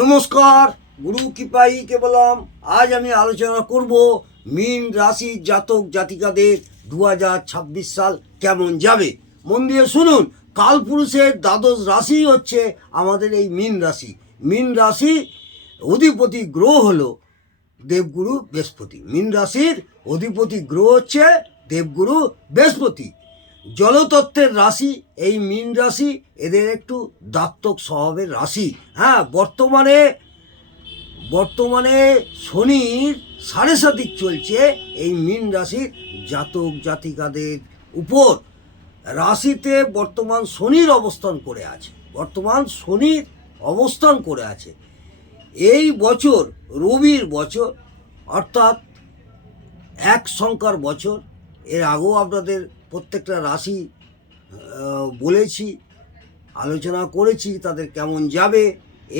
নমস্কার, গুরু কৃপাইকে বললাম। আজ আমি আলোচনা করব মীন রাশির জাতক জাতিকাদের 2026 সাল কেমন যাবে। মন দিয়ে শুনুন। কালপুরুষের দ্বাদশ রাশি হচ্ছে আমাদের এই মীন রাশি। মীন রাশি অধিপতি গ্রহ হলো দেবগুরু বৃহস্পতি। মীন রাশির অধিপতি গ্রহ হচ্ছে দেবগুরু বৃহস্পতি। জলতত্ত্বের রাশি এই মীন রাশি, এদের একটু দাত্তক স্বভাবের রাশি। হ্যাঁ, বর্তমানে শনির 7.5 চলছে এই মীন রাশির জাতক জাতিকাদের উপর। রাশিতে বর্তমান শনির অবস্থান করে আছে। এই বছর রবির বছর, অর্থাৎ এক সংখ্যার বছর। এর আগেও আপনাদের প্রত্যেকটা রাশি বলেছি, আলোচনা করেছি তাদের কেমন যাবে।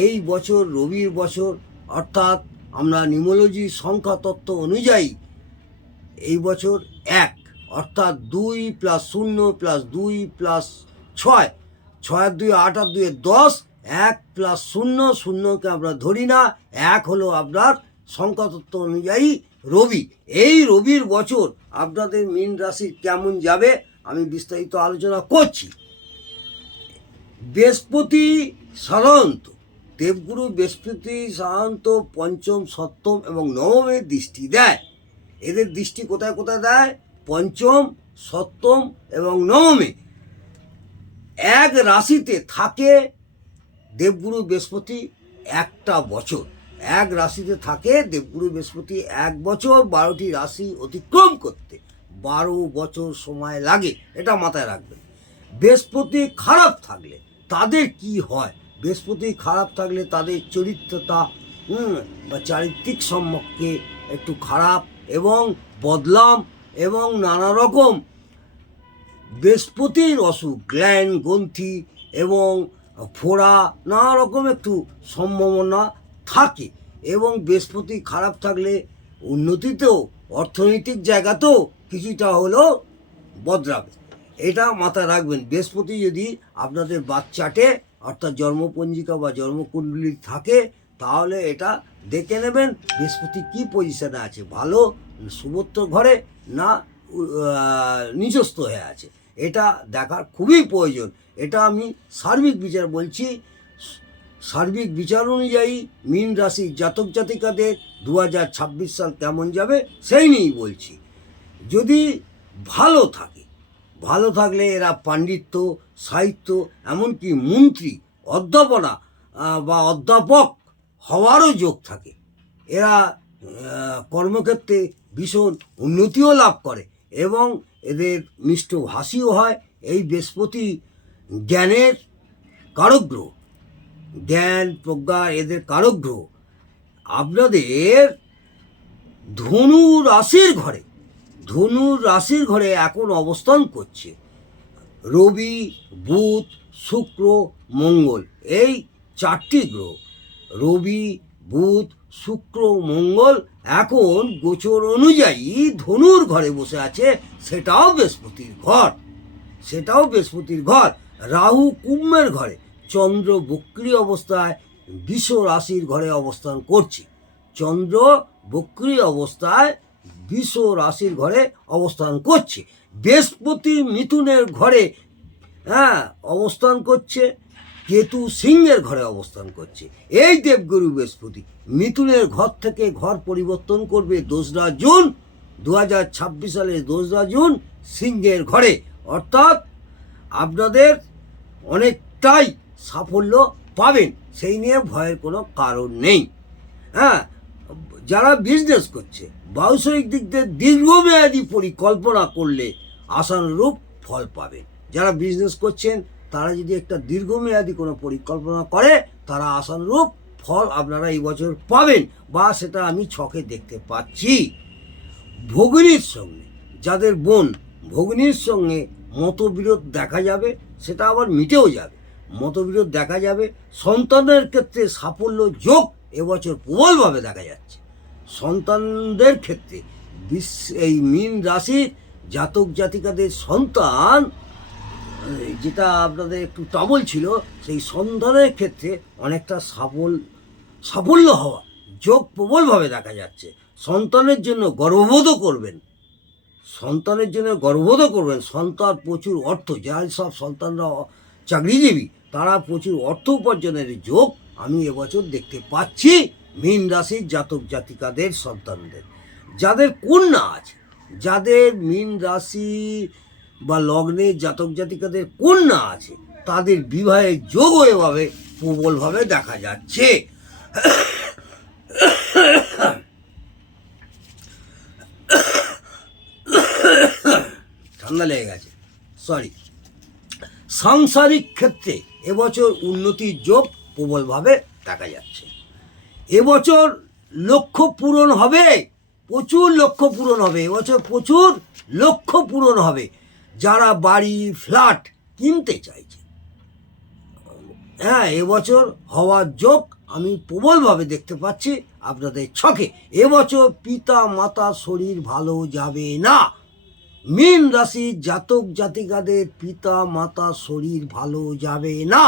এই বছর রবির বছর, অর্থাৎ আমরা নিউমোলজি সংখ্যা তত্ত্ব অনুযায়ী এই বছর এক, অর্থাৎ 2 + 0 + 2 + 6, 6 × 2 8 আর 2 10, 1 + 0, 0কে আমরা ধরি না, 1 হলো আপনার সংখ্যাতত্ত্ব অনুযায়ী রবি। এই রবির বছর আপনাদের মীন রাশির কেমন যাবে আমি বিস্তারিত আলোচনা করছি। বৃহস্পতি সাধারণত, দেবগুরু বৃহস্পতি সাধারণত পঞ্চম, সপ্তম এবং নবমে দৃষ্টি দেয়। এদের দৃষ্টি কোথায় কোথায় দেয়? পঞ্চম, সপ্তম এবং নবমে। এক রাশিতে থাকে দেবগুরু বৃহস্পতি একটা বছর। এক রাশিতে থাকে দেবগুরু বৃহস্পতি 1 বছর। 12টি রাশি অতিক্রম করতে 12 বছর সময় লাগে, এটা মাথায় রাখবেন। বৃহস্পতি খারাপ থাকলে তাদের কি হয়? বৃহস্পতি খারাপ থাকলে তাদের চরিত্রতা বা চারিত্রিক সম্পর্কে একটু খারাপ এবং বদলাম এবং নানা রকম বৃহস্পতির অসুখ, গ্ল্যান্ড, গ্রন্থি এবং ফোড়া, নানা রকম একটু সম্ভাবনা থাকে। এবং বৃহস্পতি খারাপ থাকলে উন্নতিতেও, অর্থনৈতিক জায়গাতেও কিছুটা হলেও বদলাবে, এটা মাথায় রাখবেন। বৃহস্পতি যদি আপনাদের বাচ্চাটে, অর্থাৎ জন্মপঞ্জিকা বা জন্মকুণ্ডলী থাকে, তাহলে এটা দেখে নেবেন বৃহস্পতি কী পজিশনে আছে, ভালো সুবত্র ঘরে না নিচস্থ হয়ে আছে, এটা দেখার খুবই প্রয়োজন। এটা আমি সার্বিক বিচার বলছি। সার্বিক বিচার অনুযায়ী মীন রাশির জাতক জাতিকাদের 2026 সাল কেমন যাবে সেই নিয়েই বলছি। যদি ভালো থাকলে এরা পাণ্ডিত্য, সাহিত্য, এমনকি মন্ত্রী, অধ্যাপনা বা অধ্যাপক হওয়ারও যোগ থাকে। এরা কর্মক্ষেত্রে ভীষণ উন্নতিও লাভ করে এবং এদের মিষ্টভাষীও হয়। এই বৃহস্পতি জ্ঞানের কারক গ্রহ, জ্ঞান প্রজ্ঞা এদের কারক গ্রহ। আপনাদের ধনু রাশির ঘরে এখন অবস্থান করছে রবি, বুধ, শুক্র, মঙ্গল, এই 4টি গ্রহ। রবি, বুধ, শুক্র, মঙ্গল এখন গোচর অনুযায়ী ধনুর ঘরে বসে আছে, সেটাও বৃহস্পতির ঘর। রাহু কুম্ভের ঘরে, চন্দ্র বক্রী অবস্থায় বৃষ রাশির ঘরে অবস্থান করছে। বৃহস্পতি মিথুনের ঘরে অবস্থান করছে, কেতু সিংহের ঘরে অবস্থান করছে। এই দেবগুরু বৃহস্পতি মিথুনের ঘর থেকে ঘর পরিবর্তন করবে 2রা জুন 2026 সালের 2রা জুন সিংহের ঘরে। অর্থাৎ আপনাদের অনেকটাই সাফল্য পাবেন, সেই নিয়ে ভয়ের কোনো কারণ নেই। যারা বিজনেস করছে, ব্যবসায়িক দিক দিয়ে দীর্ঘমেয়াদী পরিকল্পনা করলে আশানুরূপ ফল পাবেন। যারা বিজনেস করছেন তারা যদি একটা দীর্ঘমেয়াদী কোনো পরিকল্পনা করে, তারা আশানুরূপ ফল আপনারা এই বছর পাবেন, বা সেটা আমি ছকে দেখতে পাচ্ছি। যাদের বোন ভগ্নীর সঙ্গে মতবিরোধ দেখা যাবে, সেটা আবার মিটেও যাবে, মতবিরোধ দেখা যাবে। সন্তানের ক্ষেত্রে সাফল্য যোগ এবছর প্রবলভাবে দেখা যাচ্ছে। সন্তানদের ক্ষেত্রে এই মীন রাশির জাতক জাতিকাদের সন্তান, যেটা আপনাদের একটু ট্রাবল ছিল, সেই সন্তানের ক্ষেত্রে অনেকটা সাফল্য হওয়া যোগ প্রবলভাবে দেখা যাচ্ছে। সন্তানের জন্য গর্ববোধও করবেন, সন্তানের জন্য গর্ববোধও করবেন। সন্তান প্রচুর অর্থ, যারা সব সন্তানরা চাকরিজীবী তারা প্রচুর অর্থ উপার্জনের যোগ আমি এবছর দেখতে পাচ্ছি মীন রাশির জাতক জাতিকাদের সন্তানদের। যাদের কন্যা আছে, যাদের মীন রাশি বা লগ্নে জাতক জাতিকাদের কন্যা আছে, তাদের বিবাহের যোগও এভাবে প্রবলভাবে দেখা যাচ্ছে। ঠান্ডা লেগে গেছে, সরি। সাংসারিক ক্ষেত্রে এবছর উন্নতির যোগ প্রবলভাবে দেখা যাচ্ছে। এবছর লক্ষ্য পূরণ হবে, প্রচুর লক্ষ্য পূরণ হবে। এবছর প্রচুর লক্ষ্য পূরণ হবে। যারা বাড়ি ফ্ল্যাট কিনতে চাইছে, হ্যাঁ, এবছর হওয়ার যোগ আমি প্রবলভাবে দেখতে পাচ্ছি আপনাদের ছকে। এবছর পিতা মাতা শরীর ভালো যাবে না। মীন রাশির জাতক জাতিকাদের পিতা মাতা শরীর ভালো যাবে না।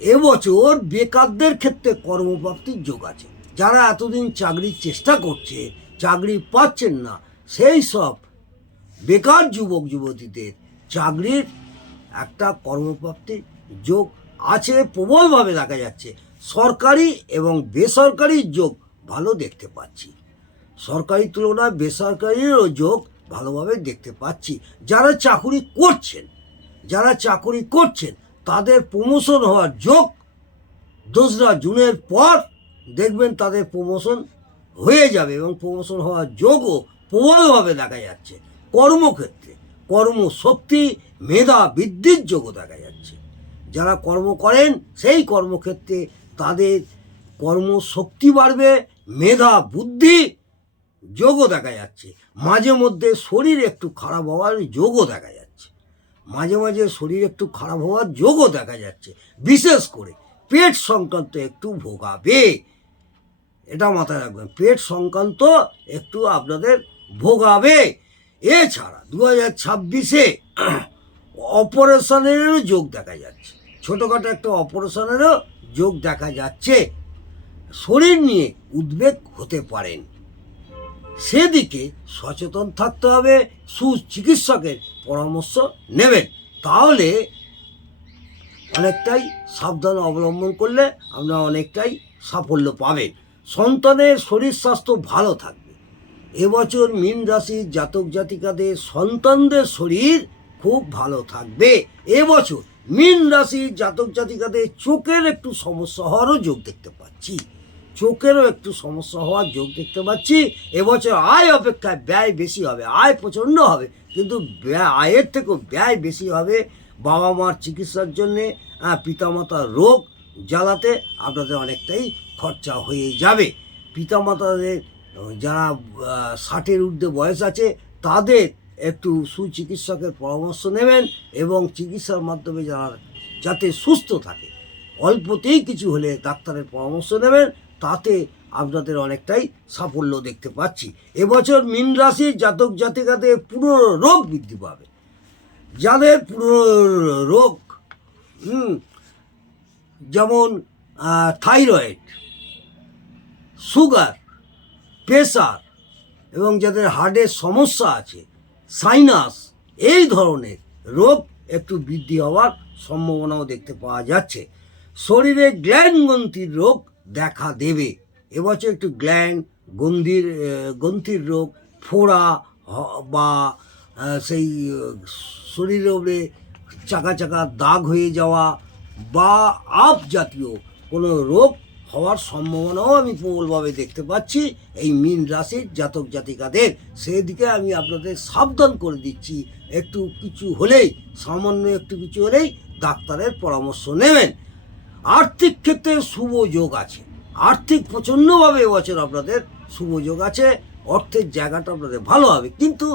এবছর বেকারদের ক্ষেত্রে কর্মপ্রাপ্তির যোগ আছে। যারা এতদিন চাকরির চেষ্টা করছে, চাকরি পাচ্ছেন না, সেই সব বেকার যুবক যুবতীদের চাকরির একটা কর্মপ্রাপ্তির যোগ আছে, প্রবলভাবে দেখা যাচ্ছে। সরকারি এবং বেসরকারির যোগ ভালো দেখতে পাচ্ছি। সরকারি তুলনায় বেসরকারিরও যোগ ভালোভাবে দেখতে পাচ্ছি। যারা চাকুরি করছেন, যারা চাকুরি করছেন তাদের প্রমোশন হওয়ার যোগ 2রা জুনের পর দেখবেন তাদের প্রমোশন হয়ে যাবে এবং প্রমোশন হওয়ার যোগও প্রবলভাবে দেখা যাচ্ছে। কর্মক্ষেত্রে কর্মশক্তি মেধা বৃদ্ধির যোগও দেখা যাচ্ছে। যারা কর্ম করেন সেই কর্মক্ষেত্রে তাদের কর্মশক্তি বাড়বে, মেধা বুদ্ধি যোগও দেখা যাচ্ছে। মাঝে মধ্যে শরীর একটু খারাপ হওয়ার যোগও দেখা যাচ্ছে। মাঝে মাঝে শরীর একটু খারাপ হওয়ার যোগও দেখা যাচ্ছে। বিশেষ করে পেট সংক্রান্ত একটু ভোগাবে, এটা মাথায় রাখবেন। পেট সংক্রান্ত একটু আপনাদের ভোগাবে। এছাড়া 2026-এ অপারেশনেরও যোগ দেখা যাচ্ছে। ছোটোখাটো একটা অপারেশনেরও যোগ দেখা যাচ্ছে। শরীর নিয়ে উদ্বেগ হতে পারেন, সেদিকে সচেতন থাকতে হবে। সুচিকিৎসকের পরামর্শ নেবেন, তাহলে অনেকটাই সাবধান অবলম্বন করলে আপনারা অনেকটাই সাফল্য পাবেন। সন্তানের শরীর স্বাস্থ্য ভালো থাকবে। এবছর মীন রাশির জাতক জাতিকাদের সন্তানদের শরীর খুব ভালো থাকবে। এবছর মীন রাশির জাতক জাতিকাদের চোখের একটু সমস্যা হওয়ারও যোগ দেখতে পাচ্ছি। চোখেরও একটু সমস্যা হওয়ার যোগ দেখতে পাচ্ছি। এবছর আয় অপেক্ষায় ব্যয় বেশি হবে। আয় প্রচণ্ড হবে, কিন্তু আয়ের থেকেও ব্যয় বেশি হবে। বাবা মার চিকিৎসার জন্যে, পিতামাতার রোগ জ্বালাতে আপনাদের অনেকটাই খরচা হয়ে যাবে। পিতামাতাদের যারা 60-এর ঊর্ধ্বে বয়স আছে তাদের একটু সুচিকিৎসকের পরামর্শ নেবেন এবং চিকিৎসার মাধ্যমে যাতে সুস্থ থাকে, অল্পতেই কিছু হলে ডাক্তারের পরামর্শ নেবেন, তাতে আপনাদের অনেকটাই সাফল্য দেখতে পাচ্ছি। এবছর মীন রাশির জাতক জাতিকাদের পুনরোগ বৃদ্ধি পাবে। যাদের পুনরোগ, যেমন থাইরয়েড, সুগার, প্রেসার এবং যাদের হার্টের সমস্যা আছে, সাইনাস, এই ধরনের রোগ একটু বৃদ্ধি হওয়ার সম্ভাবনাও দেখতে পাওয়া যাচ্ছে। শরীরে গ্ল্যান্ড রোগ দেখা দেবে। এবছর একটু গ্রন্থির রোগ, ফোড়া বা সেই শরীরের উপরে চাকা চাকা দাগ হয়ে যাওয়া বা আপ জাতীয় কোনো রোগ হওয়ার সম্ভাবনাও আমি প্রবলভাবে দেখতে পাচ্ছি এই মীন রাশির জাতক জাতিকাদের। সেদিকে আমি আপনাদের সাবধান করে দিচ্ছি, একটু কিছু হলেই, সামান্য একটু কিছু হলেই ডাক্তারের পরামর্শ নেবেন। আর্থিক ক্ষেত্রে শুভ যোগ আছে। আর্থিক প্রচণ্ডভাবে এবছর আপনাদের শুভ যোগ আছে। অর্থের জায়গাটা আপনাদের ভালো হবে, কিন্তু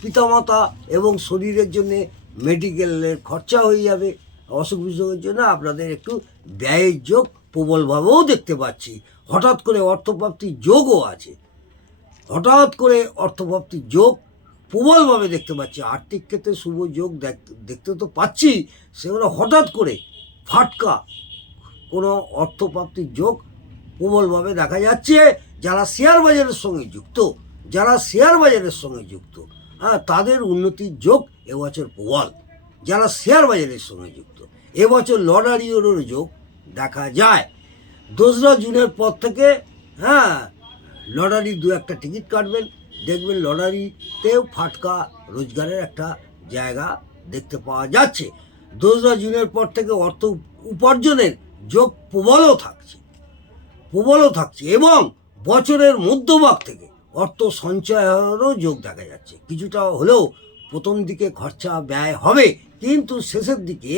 পিতামাতা এবং শরীরের জন্যে মেডিকেলের খরচা হয়ে যাবে। অসুখ বিসুখের জন্য আপনাদের একটু ব্যয়ের যোগ প্রবলভাবেও দেখতে পাচ্ছি। হঠাৎ করে অর্থপ্রাপ্তির যোগও আছে। হঠাৎ করে অর্থপ্রাপ্তির যোগ প্রবলভাবে দেখতে পাচ্ছি। আর্থিক ক্ষেত্রে শুভ যোগ দেখতে তো পাচ্ছি, সেগুলো হঠাৎ করে ফাটকা কোনো অর্থপ্রাপ্তির যোগ প্রবলভাবে দেখা যাচ্ছে। যারা শেয়ার বাজারের সঙ্গে যুক্ত তাদের উন্নতির যোগ এবছর প্রবল। যারা শেয়ার বাজারের সঙ্গে যুক্ত, এবছর লটারিরও যোগ দেখা যায়। 2রা জুনের পর থেকে লটারি 2-1টা টিকিট কাটবেন, দেখবেন লটারিতেও ফাটকা রোজগারের একটা জায়গা দেখতে পাওয়া যাচ্ছে। 2রা জুনের পর থেকে অর্থ উপার্জনের যোগ প্রবলও থাকছে এবং বছরের মধ্যভাগ থেকে অর্থ সঞ্চয়েরও যোগ দেখা যাচ্ছে। কিছুটা হলেও প্রথম দিকে খরচা ব্যয় হবে, কিন্তু শেষের দিকে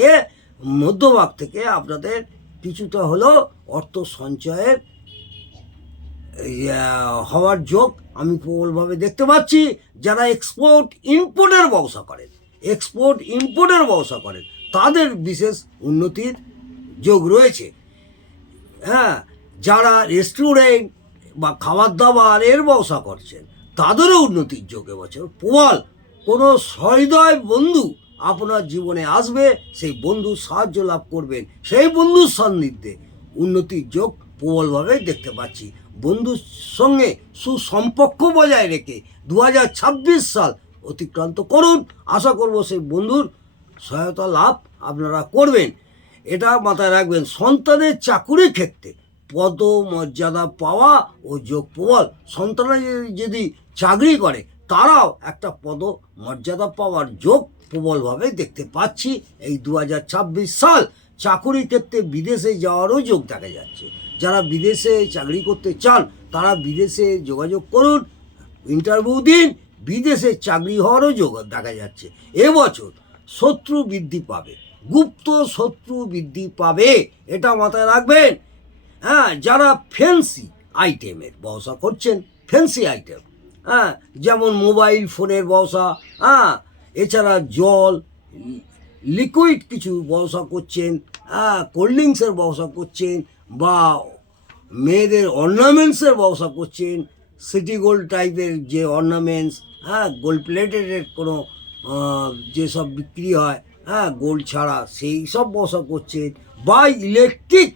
মধ্যভাগ থেকে আপনাদের কিছুটা হলেও অর্থ সঞ্চয়ের হওয়ার যোগ আমি প্রবলভাবে দেখতে পাচ্ছি। যারা এক্সপোর্ট ইম্পোর্টের ব্যবসা করেন তাদের বিশেষ উন্নতির যোগ রয়েছে। যারা রেস্টুরেন্ট বা খাবার দাবারের ব্যবসা করছেন তাদেরও উন্নতির যোগ এবছর প্রবল। কোনো সহৃদয় বন্ধু আপনার জীবনে আসবে, সেই বন্ধুর সাহায্য লাভ করবেন, সেই বন্ধুর সান্নিধ্যে উন্নতির যোগ প্রবলভাবে দেখতে পাচ্ছি। বন্ধুর সঙ্গে সুসম্পর্ক বজায় রেখে 2026 সাল অতিক্রান্ত করুন। আশা করব সেই বন্ধুর সহায়তা লাভ আপনারা করবেন। এটা মাথায় রাখবেন। সন্তানের চাকুরির ক্ষেত্রে পদমর্যাদা পাওয়া ও যোগ প্রবল। সন্তানরা যদি চাকরি করে তারাও একটা পদমর্যাদা পাওয়ার যোগ প্রবলভাবে দেখতে পাচ্ছি এই 2026 সাল। চাকুরির ক্ষেত্রে বিদেশে যাওয়ারও যোগ দেখা যাচ্ছে। যারা বিদেশে চাকরি করতে চান তারা বিদেশে যোগাযোগ করুন, ইন্টারভিউ দিন, বিদেশে চাকরি হওয়ারও যোগ দেখা যাচ্ছে। এবছর শত্রু বৃদ্ধি পাবে, গুপ্ত শত্রু বৃদ্ধি পাবে, এটা মাথায় রাখবেন। যারা ফ্যান্সি আইটেমের ব্যবসা করছেন, যেমন মোবাইল ফোনের ব্যবসা, এছাড়া জল লিকুইড কিছু ব্যবসা করছেন, কোল্ড ড্রিঙ্কসের ব্যবসা করছেন, বা মেয়েদের অর্নামেন্টসের ব্যবসা করছেন, সিটি গোল্ড টাইপের যে অর্নামেন্টস, গোল্ড প্লেটেডের কোনো যেসব বিক্রি হয় গোল্ড ছাড়া, সেই সব ব্যবসা করছেন, বা ইলেকট্রিক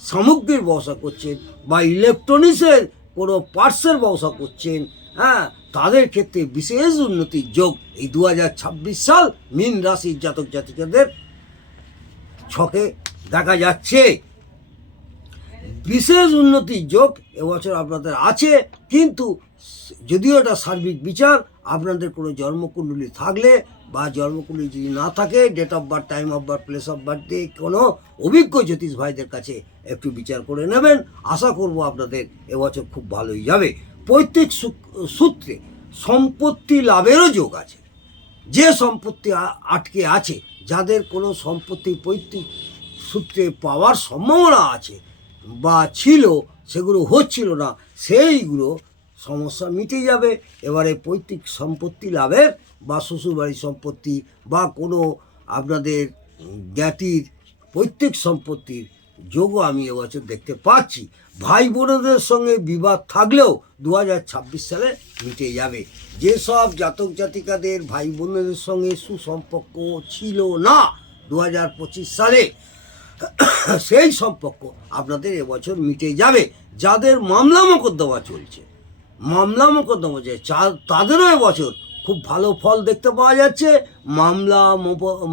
সামগ্রীর ব্যবসা করছেন, বা ইলেকট্রনিক্সের কোনো পার্টসের ব্যবসা করছেন, তাদের ক্ষেত্রে বিশেষ উন্নতির যোগ এই 2026 সাল মীন রাশির জাতক জাতিকাদের ছকে দেখা যাচ্ছে। বিশেষ উন্নতির যোগ এবছর আপনাদের আছে, কিন্তু যদিও এটা সার্বিক বিচার, আপনাদের কোনো জন্মকুণ্ডলী থাকলে বা জন্মকুণ্ডলী যদি না থাকে, date of birth, time of birth, place of birth দিয়ে কোনো অভিজ্ঞ জ্যোতিষ ভাইদের কাছে একটু বিচার করে নেবেন। আশা করব আপনাদের এবছর খুব ভালোই যাবে। পৈতৃক সূত্রে সম্পত্তি লাভেরও যোগ আছে। যে সম্পত্তি আটকে আছে, যাদের কোনো সম্পত্তি পৈতৃক সূত্রে পাওয়ার সম্ভাবনা আছে বা ছিল, সেগুলো হচ্ছিল না, সেইগুলো সমস্যা মিটে যাবে। এবারে পৈতৃক সম্পত্তি লাভের বা শ্বশুরবাড়ির সম্পত্তি বা কোনো আপনাদের জ্ঞাতির পৈতৃক সম্পত্তির যোগও আমি এবছর দেখতে পাচ্ছি। ভাই বোনদের সঙ্গে বিবাদ থাকলেও 2026 সালে মিটে যাবে। যেসব জাতক জাতিকাদের ভাই বোনদের সঙ্গে সুসম্পর্ক ছিল না 2025 সালে, সেই সম্পর্ক আপনাদের এবছর মিটে যাবে। যাদের মামলা মোকদ্দমা চলছে, তাদেরও এবছর খুব ভালো ফল দেখতে পাওয়া যাচ্ছে। মামলা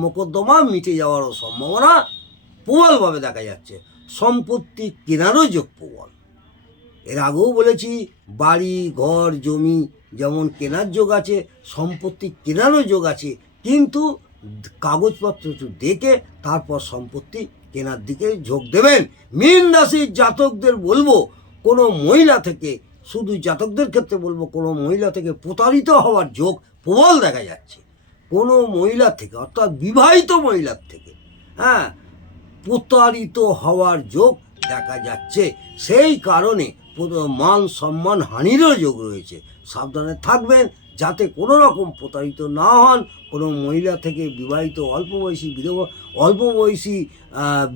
মোকদ্দমা মিটে যাওয়ারও সম্ভাবনা প্রবলভাবে দেখা যাচ্ছে। সম্পত্তি কেনারও যোগ প্রবল। এর আগেও বলেছি, বাড়ি ঘর জমি যেমন কেনার যোগ আছে, সম্পত্তি কেনারও যোগ আছে, কিন্তু কাগজপত্র একটু দেখে তারপর সম্পত্তি কেনার দিকে ঝোঁক দেবেন। মীন রাশির জাতকদের বলবো, কোনো মহিলা থেকে, শুধু জাতকদের ক্ষেত্রে বলবো, কোনো মহিলা থেকে প্রতারিত হওয়ার যোগ প্রবল দেখা যাচ্ছে। কোনো মহিলা থেকে, অর্থাৎ বিবাহিত মহিলার থেকে প্রতারিত হওয়ার যোগ দেখা যাচ্ছে। সেই কারণে মান সম্মান হানিরও যোগ রয়েছে। সাবধানে থাকবেন যাতে কোনো রকম প্রতারিত না হন। কোনো মহিলা থেকে বিবাহিত অল্প বয়সী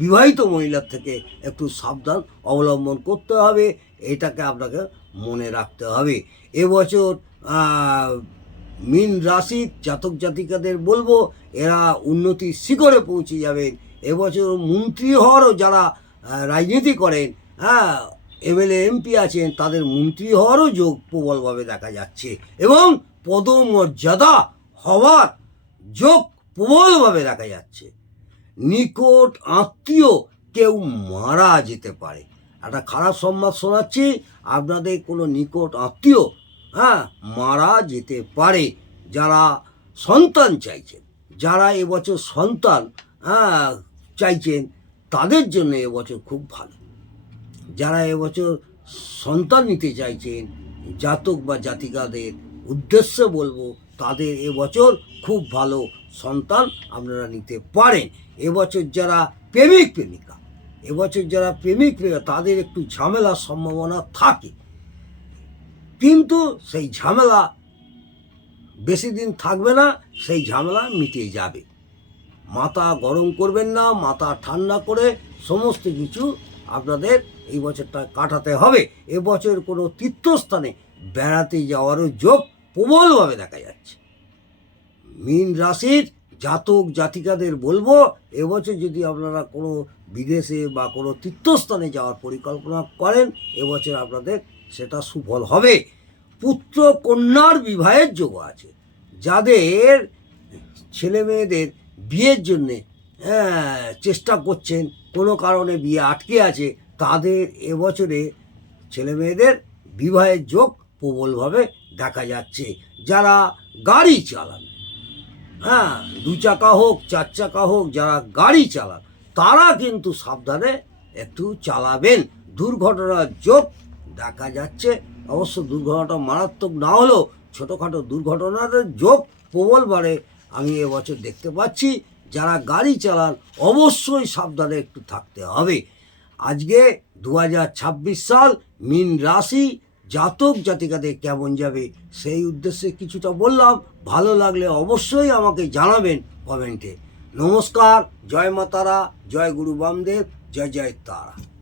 বিবাহিত মহিলার থেকে একটু সাবধান অবলম্বন করতে হবে, এটাকে আপনাকে মনে রাখতে হবে। এবছর মীন রাশির জাতক জাতিকাদের বলবো, এরা উন্নতির শিখরে পৌঁছে যাবেন। এবছর মন্ত্রী হওয়ারও যারা রাজনীতি করেন, এমএলএ এমপি আছেন তাদের মন্ত্রী হওয়ারও যোগ প্রবলভাবে দেখা যাচ্ছে এবং পদমর্যাদা হওয়ার যোগ প্রবলভাবে দেখা যাচ্ছে। নিকট আত্মীয় কেউ মারা যেতে পারে। একটা খারাপ সংবাদ শোনাচ্ছি, আপনাদের কোনো নিকট আত্মীয় মারা যেতে পারে। যারা সন্তান চাইছেন, যারা এবছর সন্তান চাইছেন, তাদের জন্য এবছর খুব ভালো। যারা এবছর সন্তান নিতে চাইছেন, জাতক বা জাতিকাদের উদ্দেশ্যে বলবো, তাদের এবছর খুব ভালো সন্তান আপনারা নিতে পারেন। এবছর যারা প্রেমিক প্রেমিকা তাদের একটু ঝামেলার সম্ভাবনা থাকে, কিন্তু সেই ঝামেলা বেশি দিন থাকবে না, সেই ঝামেলা মিটে যাবে। মাথা গরম করবেন না, মাথা ঠান্ডা করে সমস্ত কিছু আপনাদের এই বছরটা কাটাতে হবে। এবছর কোনো তীর্থস্থানে বেড়াতে যাওয়ারও যোগ প্রবলভাবে দেখা যাচ্ছে। মীন রাশির জাতক জাতিকাদের বলবো, এবছর যদি আপনারা কোনো বিদেশে বা কোনো তীর্থস্থানে যাওয়ার পরিকল্পনা করেন, এবছর আপনাদের সেটা সুফল হবে। পুত্র কন্যার বিবাহের যোগ আছে। যাদের ছেলে মেয়েদের বিয়ের জন্যে চেষ্টা করছেন, কোনো কারণে বিয়ে আটকে আছে, তাদের এবছরে ছেলে মেয়েদের বিবাহের যোগ প্রবলভাবে দেখা যাচ্ছে। যারা গাড়ি চালান, 2 চাকা হোক 4 চাকা হোক, যারা গাড়ি চালান তারা কিন্তু সাবধানে একটু চালাবেন। দুর্ঘটনার যোগ দেখা যাচ্ছে। অবশ্য দুর্ঘটনাটা মারাত্মক না হলেও ছোটোখাটো দুর্ঘটনার যোগ প্রবলভাবে আমি এবছর দেখতে পাচ্ছি। যারা গাড়ি চালান অবশ্যই সাবধানে একটু থাকতে হবে। আজকে 2026 সাল মীন রাশি জাতক জাতিকাদের কেমন যাবে সেই উদ্দেশ্যে কিছুটা বললাম। ভালো লাগলে অবশ্যই আমাকে জানাবেন কমেন্টে। নমস্কার, জয় মা তারা, জয় গুরু বামদেব, জয় জয় তারা।